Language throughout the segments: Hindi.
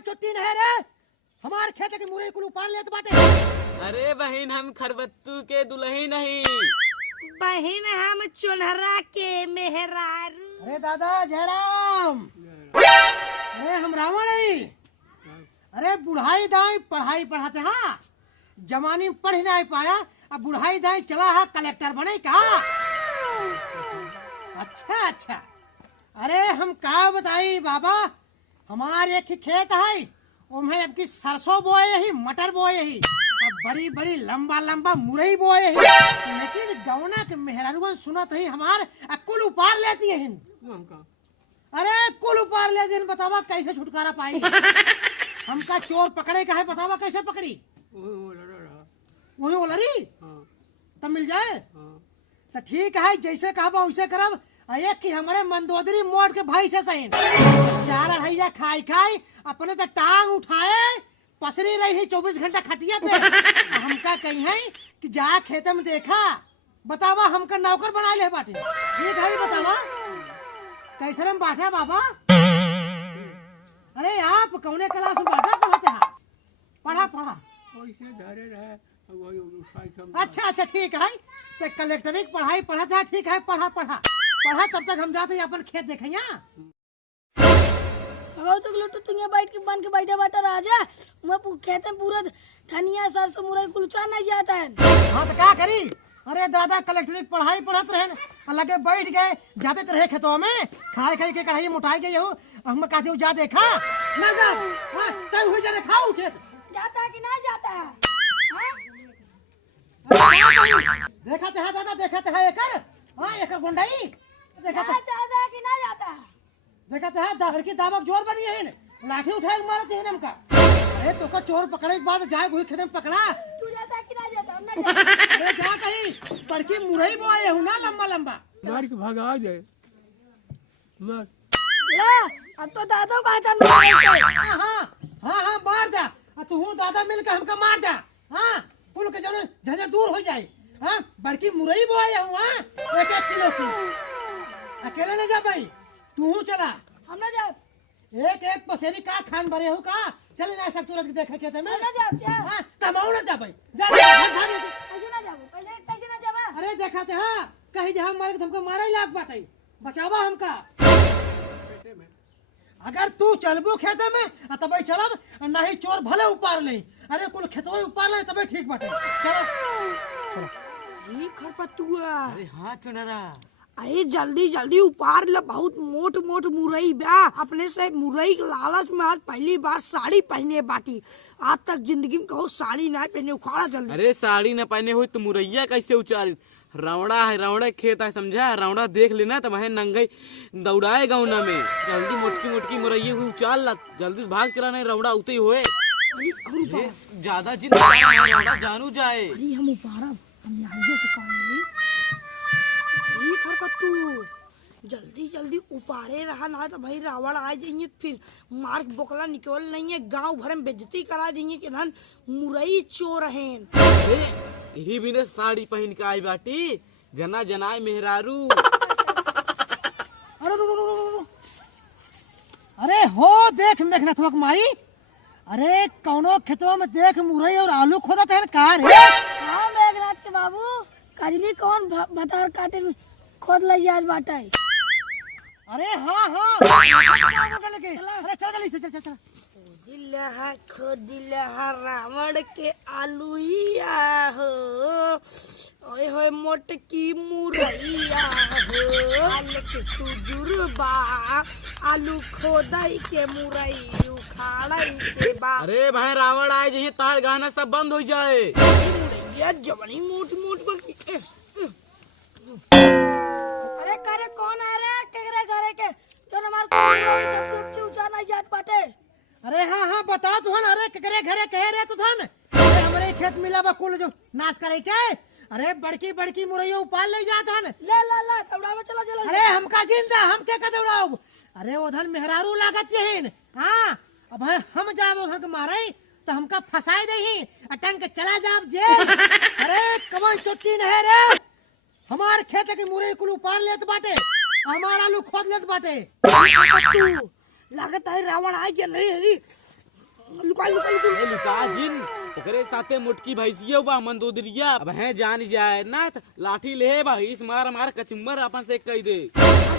कमाई छुट्टी नहीं रे, हमार खेत के मुरई कुल उपार लेत बाटे। अरे बहन हम खरबत्तू के दुल्ही नहीं, बहन हम चुनहरा के मेहरारू। अरे दादा जयराम, अरे हम रावण नहीं। अरे बुढ़ाई दाई पढ़ाई पढ़ाते हाँ, जमानी में पढ़ नहीं पाया, अब बुढ़ाई दाई चला है कलेक्टर बने का। अच्छा अच्छा, अरे हम का बताई बाबा, हमारे एक ही खेत है, उनमें अब की सरसों बोए ही, मटर बोए ही, अब बड़ी बड़ी लंबा लंबा मुरई बोए ही, लेकिन गौना के मेहरारू सुनत ही हमार कुल उपार लेती है। अरे कुल उपार ले दिन, बतावा कैसे छुटकारा पाई। हमका चोर पकड़े का है, बतावा कैसे पकड़ी। वही ओलरी तब मिल जाए तो ठीक है, जैसे कहा वैसे करब। एक की हमारे मंदोदरी मोड़ के भाई से सही 4 अढ़ैया खाई खाई अपने तो टांग उठाए पसरी रही 24 घंटा खटिया पे। हमका कही है कि जा खेते में देखा, बतावा हमका नौकर बना ले बाटे। ठीक है बतावा कैसे हम बांटे बाबा। अरे आप कौने क्लास में बांटे पढ़ाते हैं, पढ़ा पढ़ा। अच्छा अच्छा ठीक है, तो कलेक्टरी की पढ़ाई पढ़ाते हैं, ठीक है पढ़ा पढ़ा पढ़ा, तब तक हम जाते हैं अपन खेत देखें। तो लोटू तुम बैठ के बन के बैठे बैठा राजा, मैं खेत में पूरा धनिया सरसों मुरई कुल उचार नहीं जाता है। हाँ तो क्या करी। अरे दादा कलेक्टरी पढ़ाई पढ़त रहे, लगे बैठ गए, जाते तो रहे खेतों में, खाए खाई के कढ़ाई मुटाई गई हो, हम कहते हो जा देखा ना जा, तय हुई जा खाओ खेत जाता है कि नहीं जाता है। देखा तो है दादा, देखा तो है एकर, हाँ एकर गुंडाई देखा तो जाता है कि नहीं जाता है। देखा तो है दागड़ की दावक जोर बनी है, लाठी उठाए मारते हैं हमका। अरे तो का चोर पकड़े के बाद जाए हुई खेत में पकड़ा। तू जाता है कि नहीं जाता, हम नहीं जाता। अरे जा कहीं बड़की मुरई बोए हूँ ना, लंबा लंबा मार के भागा जाए मार। ला अब तो दादा को आचार मार। हाँ हाँ हाँ हाँ मार दे, तू दादा मिलकर हमका मार दे। हाँ कुल के जन झंझट दूर हो जाए। हाँ बड़की मुरई बोए हूँ, हाँ 1-1 किलो की। अकेले न जा भाई, तू चला। हम ना जाओ, एक एक पसेरी का खान भरे हो का, चल ना सब तुरंत देखे खेते में। हम ना जाओ क्या। हाँ तमाऊ न जा भाई, जा भाग। कैसे ना जाओ, कैसे ना जावा। अरे देखा थे हाँ, कहीं जहाँ मारे तो हमको मारा ही लाग बाटे, बचावा हमका। अगर तू चलबू खेते में तब चलब, नहीं चोर भले उपार ले। अरे कुल खेतवा उपार ले तबे ठीक बाटे। चलो खरपतुआ, अरे हाँ चुनरा, अरे जल्दी जल्दी उपार ले, बहुत मोट मोट मुरई बा। अपने से मुरई के लालच में आज पहली बार साड़ी पहने बाटी, आज तक जिंदगी में कहो साड़ी ना पहने, उखाड़ा जल्दी। अरे साड़ी न पहने हुई तो मुरैया कैसे उचारी। रावड़ा है, रावड़ा खेत है समझा, रावड़ा देख लेना तो वह नंगई दौड़ाए गौना में। जल्दी मोटकी मोटकी मुरैया हुई उचार ला, जल्दी भाग चला, नहीं रावड़ा उते ही होए। ज्यादा जिद रावड़ा जानू जाए। अरे हम उपारब, हम आगे से काम नहीं। अरे खरपत्तू जल्दी जल्दी उपारे रहा, ना तो भाई रावण आ जाएंगे, फिर मार्ग बोकला निकल नहीं है, गांव भर में बेइज्जती करा देंगे कि धन मुरई चोर हैं। यही बिना साड़ी पहन के आई बाटी, जना जनाए मेहरारू। अरे हो देख मेघनाथवा माई, अरे कौनो खेतवा में देख मुरई और आलू खोदा है कार है। हाँ मेघनाथ के बाबू, कजली कौन बता काटे में खोद लगी आज बाटा है। अरे हाँ हाँ अरे चल जल्दी से चल। खोदिलहा रावण के आलूया हो, ओए होए मोटकी मुरैया हो, आलू के तुजुर्बा, आलू खोदाई के मुरई उखाड़ाई के बा। अरे भाई रावण आए जही तार गाना सब बंद हो जाए। मुरैया जवानी मोट मोट बकी। अरे करे कौन आ रहा है केकरे घरे के, जो हमार सब सब्जी उचार नहीं जात बाटे। अरे हाँ हाँ बता तू हन, अरे केकरे घरे कह रहे तू धन। अरे हमरे खेत मिला बा कुल जो नाश करे के। अरे बड़की बड़की मुरैया उपाल ले जात हन। ले ला ला दौड़ावे चला चला। अरे हमका जिंदा हम क्या कर दौड़ाओ। अरे उधर मेहरारू लागत यहीन। हाँ अब हम जाब उधर के मारे तो हमका फंसाए दही, अटंग के चला जाब जे। अरे कवन चुट्टी नहीं रे, हमार खेत की मुरई कुल उपार लेत बाटे, हमारा आलू खोद लेत बाटे। लागत है रावण आ गया। नहीं हरी लुका लुका लुका ए लुका जिन ओकरे साथे मोटकी भैंसिया बा मंदोदरिया अब है जान जाए ना त लाठी ले बा इस मार मार कचुम्बर अपन से कह दे।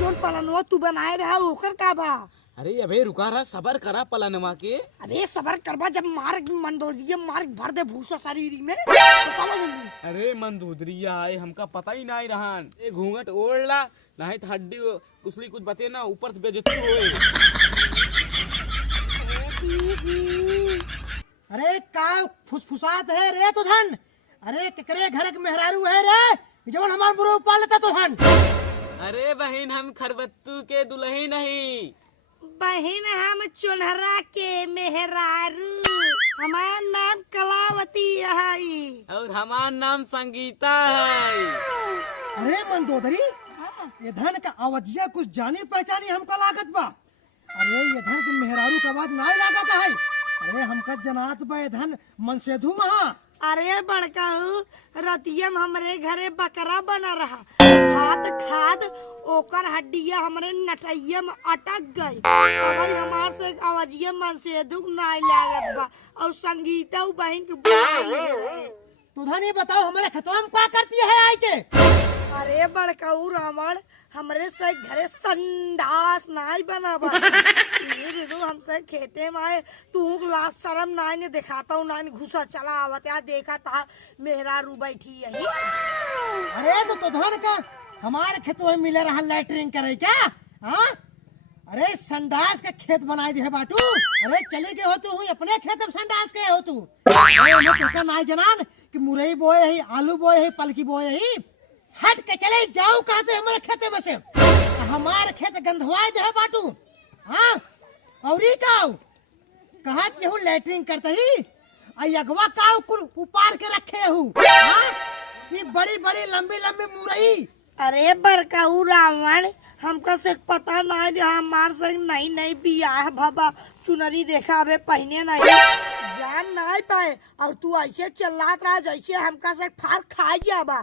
जोन पलनवा तू बनाए रहा ओकर का बा? अरे अबे रुका रहा सबर करा पलनवा के। अबे सबर करबा जब मार मंदोदरिया मार भर दे भूसा शरीर में बतावा जल्दी। अरे मंदोदरिया है हमका पता ही नहीं रहन ए घूंघट ओढ़ ला नहीं तो हड्डी कुसली कुछ बते ना ऊपर से बेइज्जती होए। अरे का फुसफुसात है रे तो धन। अरे केकरे घर के मेहरारू है रे जवन हमार बुरो पाल लेता तो धन। अरे बहन हम खरबत्तू के दुल्ही नहीं बहन हम चुनहरा के मेहरारू। हमार नाम कलावती है और हमार नाम संगीता है। अरे मंदोदरी ये धन का आवाजिया कुछ जानी पहचानी हमका लागत बा। अरे ये धन के मेहरारू का आवाज ना लागत है। अरे हमका जनात बा ये धन मन से धू महा। अरे बड़काऊ रतियम हमरे घरे बकरा बना रहा खाद खाद ओकर हड्डिया हमरे नटैया में अटक गई। भाई हमार से आवाजिया मन से दुख नाई लागत बा और संगीता बहन के बोल तू धन ये बताओ हमारे खेतों में क्या करती है आई के? अरे बड़काऊ रावण हमरे से घरे संडास नाई बनावा ये दो हमसे खेते में आए तू लाश शर्म नाई ने दिखाता हूँ नाई घुसा चला आवत या देखा था मेहरारू बैठी यही। अरे तो धन का हमारे खेतों में मिले रहा लैटरिंग करे क्या? हाँ अरे संडास का खेत बनाए दे बाटू। अरे चले गए हो तू अपने खेत में संडास के हो तू। तुका नाई जनान कि मुरई बोए ही आलू बोए ही पलकी बोए ही हट के चले जाओ कहते हमारे खेते में से हमारे खेत गंधवाए दे बाटू। हाँ और ही काऊ कहत यहू लैटरिंग करते ही अगवा काऊ कुल उपार के रखे हूँ। हाँ ये बड़ी बड़ी लंबी लंबी मुरई। अरे बड़काऊ रावण हमका से पता नहीं दे हमार से नई नई बियाह बाबा चुनरी देखा अबे पहने नहीं जान नहीं पाए और तू ऐसे चिल्लात रहा जैसे हमका से फार खा जाबा।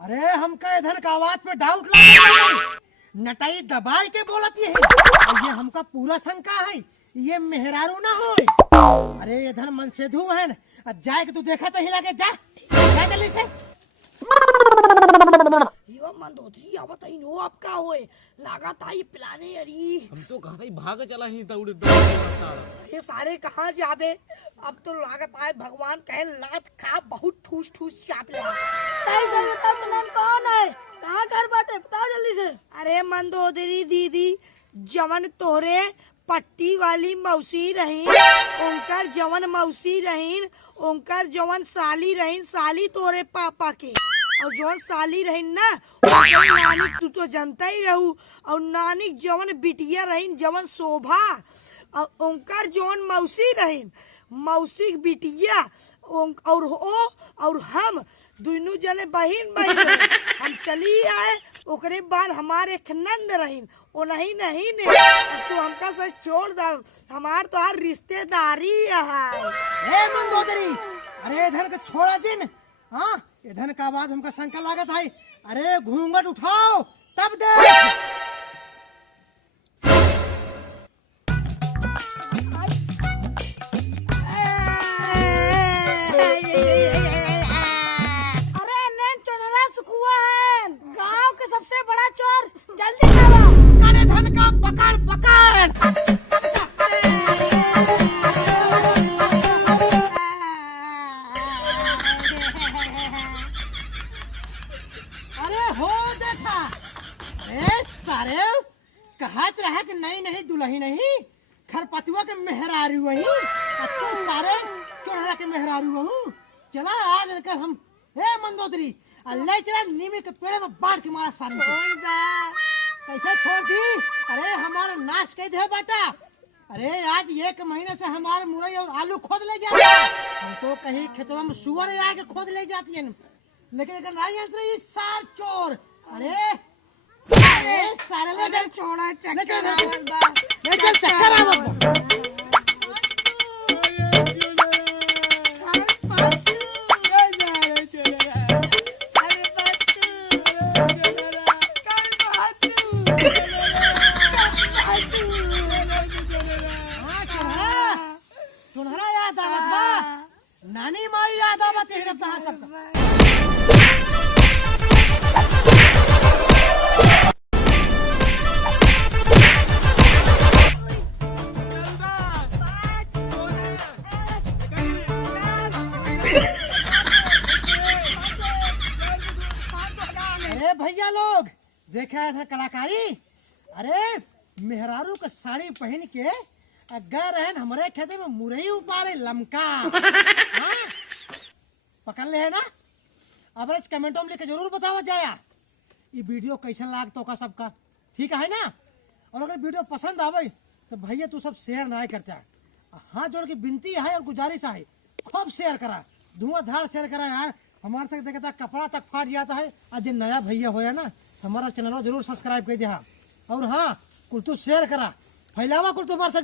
अरे हमका इधर का आवाज पे डाउट लगा नटाई दबाई के बोलती है और ये हमका पूरा शंका है ये मेहरारू ना हो। अरे इधर मन से धू है अब जाए के तू देखा तो हिला के जा जल्दी से। मंदोदरी आवत ही नो अब का होए लागत आई पिलाने अरी हम तो कहा था भाग चला ही दौड़ ये सारे कहाँ जाबे अब तो लागत आए भगवान कहे लात खा बहुत ठूस ठूस चाप ले। सही सही बताओ तो नाम कौन है कहाँ घर बाटे बताओ जल्दी से। अरे मंदोदरी दीदी जवन तोरे पट्टी वाली मौसी रही उनकर जवन मौसी रही उनकर जवन साली रही साली तोरे पापा के और जवन साली रही ना नानी तू तो जानता ही रहू और नानी जवन बिटिया रही जवन शोभा और उनकर जवन मौसी रही मौसी बिटिया और ओ और हम दोनों जने बहन बहन हम चली आए ओकरे बाद हमारे एक नंद रही ओ नहीं नहीं ने तो हमका से छोड़ दा हमार तो हर रिश्तेदारी है। ए मंदोदरी अरे इधर का छोड़ा जिन। हाँ इधर का आवाज हमका शंका लागत है। अरे घूंघट उठाओ तब दे। अरे नैन चुनहरा सुखुआ है गांव के सबसे बड़ा चोर जल्दी आवा। काले धन का पकड़ पकड़। अरे हो देखा अरे सारे कहत रहा कि नहीं नहीं दुल्ही नहीं खरपतुआ के मेहरारू वही तू सारे चुनहरा के मेहरारू वहू। चला आज लेकर हम हे मंदोदरी अल्लाह चला नीमी के पेड़ में बांध के मारा सारी कैसे छोड़ दी। अरे हमारा नाश कर दे बेटा। अरे आज एक महीने से हमारे मुरई और आलू खोद ले जाते हम तो कहीं खेतों में सुअर आके खोद ले जाती है लेकिन अगर नहीं है इस साल चोर। अरे अरे सारे ले चल छोड़ा ले चल चक्कर आवत। हाँ आती है रखता है सबका। अरे भैया लोग देखा है कलाकारी। अरे मेहरारू का साड़ी पहन के गए रहन हमारे खेते में मुरई उपारे लमका। हाँ? पकड़ ले है ना। अब कमेंटों में लिख के जरूर बतावा जाया ये वीडियो कैसन लागतो का सबका, ठीक है ना। और अगर वीडियो पसंद आवे तो भैया तू सब शेयर ना करता है। हाँ जोड़ की विनती है और गुजारिश है, खूब शेयर करा, धुआंधार शेयर करा यार। हमारे तक देखता कपड़ा तक फाट जाता है। आज जो नया भैया होया ना हमारा चैनल जरूर सब्सक्राइब कर दिया। और हाँ कुल तू शेयर करा, फैलावा कुल तुम्हारे साथ